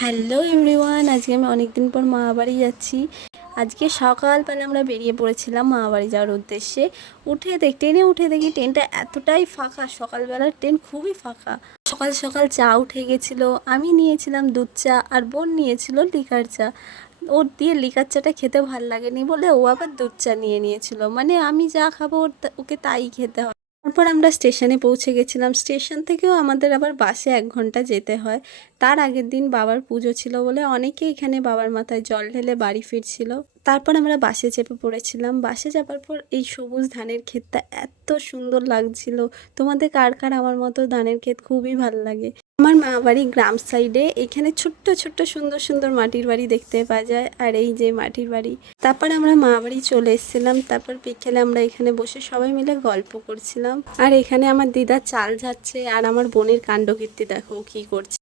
Hello everyone, আজকে আমি অনেকদিন পর মামাবাড়ি যাচ্ছি। আজকে সকালবেলা আমরা বেরিয়ে পড়েছিলাম মামাবাড়ি যাওয়ার উদ্দেশ্যে। ট্রেনে উঠে দেখি ট্রেনটা এতটাই ফাঁকা, সকালবেলার ট্রেন খুবই ফাঁকা। সকাল সকাল চা উঠে গেছিলো, আমি নিয়েছিলাম দুধ চা আর বোন নিয়েছিল লিকার চা। ওর দিয়ে লিকার চাটা খেতে ভাল লাগেনি বলে ও আবার দুধ চা নিয়েছিল, মানে আমি যা খাবো ওকে তাই খেতে হয়। তারপর আমরা স্টেশনে পৌঁছে গেছিলাম। স্টেশন থেকেও আমাদের আবার বাসে 1 ঘন্টা যেতে হয়। তার আগের দিন বাবার পুজো ছিল বলে অনেকে এখানে বাবার মাথায় জল ঢেলে বাড়ি ফিরছিল। তারপর আমরা বাসে চেপে পড়েছিলাম। বাসে যাবার পর এই সবুজ ধানের ক্ষেতটা এত সুন্দর লাগছিল। তোমাদের কার কার আমার মতো ধানের ক্ষেত খুবই ভালো লাগে। আমার মা বাড়ি গ্রাম সাইডে, এখানে ছোট্ট ছোট্ট সুন্দর সুন্দর মাটির বাড়ি দেখতে পাওয়া যায়। আর এই যে মাটির বাড়ি। তারপর আমরা মা বাড়ি চলে এসেছিলাম। তারপর বিকেলে আমরা এখানে বসে সবাই মিলে গল্প করছিলাম। আর এখানে আমার দিদা চাল ঝাড়ছে আর আমার বোনের কাণ্ডকীর্তি দেখো কি করছে।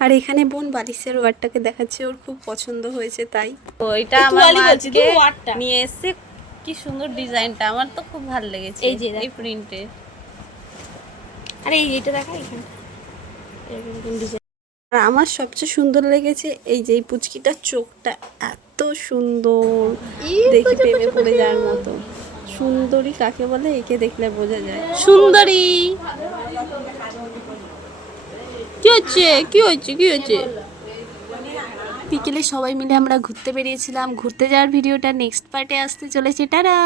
আর এখানে বোন বালিশের ওয়ারটাকে দেখাচ্ছে, ওর খুব পছন্দ হয়েছে তাই। তো এটা আমার মা আজকে নিয়ে এসেছে। কি সুন্দর ডিজাইনটা, আমার তো খুব ভালো লেগেছে এই যে এই প্রিন্টে। আরে এইটা দেখা এখানে এরকম ডিজাইন। আর আমার সবচেয়ে সুন্দর লেগেছে এই যে এই পুচকিটার চোখটা এত সুন্দর, দেখে প্রেমে পড়ে যাওয়ার মতো। সুন্দরী কাকে বলে একে দেখলে বোঝা যায়। সুন্দরী কি হচ্ছে কি হচ্ছে কি হচ্ছে। বিকেলে সবাই মিলে আমরা ঘুরতে বেরিয়েছিলাম। ঘুরতে যাওয়ার ভিডিওটা নেক্সট পার্টে আসতে চলেছে। টাটা।